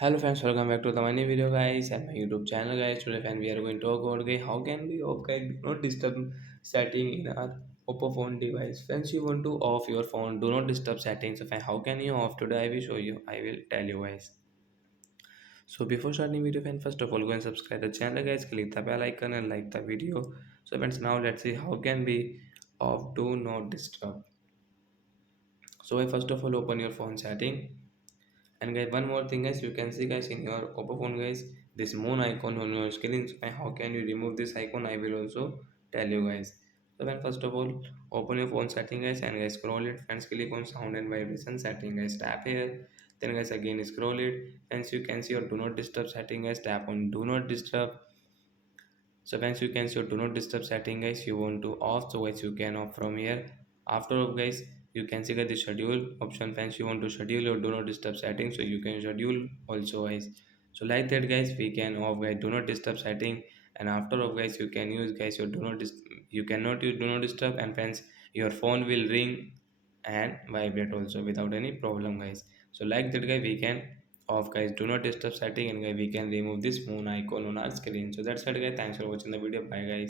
Hello friends, welcome back to the new video guys and my YouTube channel guys. Today friend we are going to talk about how can we off guys do not disturb setting in our oppo phone device. Friends, you want to off your phone do not disturb settings. So friend, how can you off today? I will show you. I will tell you guys. So before starting video friend, first of all go and subscribe the channel guys. Click the bell icon and like the video. So friends, now let's see how can we off do not disturb. So first of all open your phone setting. And guys, one more thing guys, you can see guys in your oppo phone guys, this moon icon on your screen. So how can you remove this icon? I will also tell you guys. So when first of all open your phone setting guys, and guys scroll it, friends click on sound and vibration setting guys, tap here. Then guys again scroll it, and you can see your do not disturb setting guys, tap on do not disturb. So once you can see your do not disturb setting guys, you want to off, so guys you can off from here. After off guys, you can see that the schedule option. Once you want to schedule your do not disturb setting, so you can schedule also guys. So like that guys, we can off guys do not disturb setting. And after off guys, you can use guys your do not you cannot use do not disturb, and friends your phone will ring and vibrate also without any problem guys. So like that guy, we can off guys do not disturb setting, and guys we can remove this moon icon on our screen. So that's it guys, thanks for watching the video, bye guys.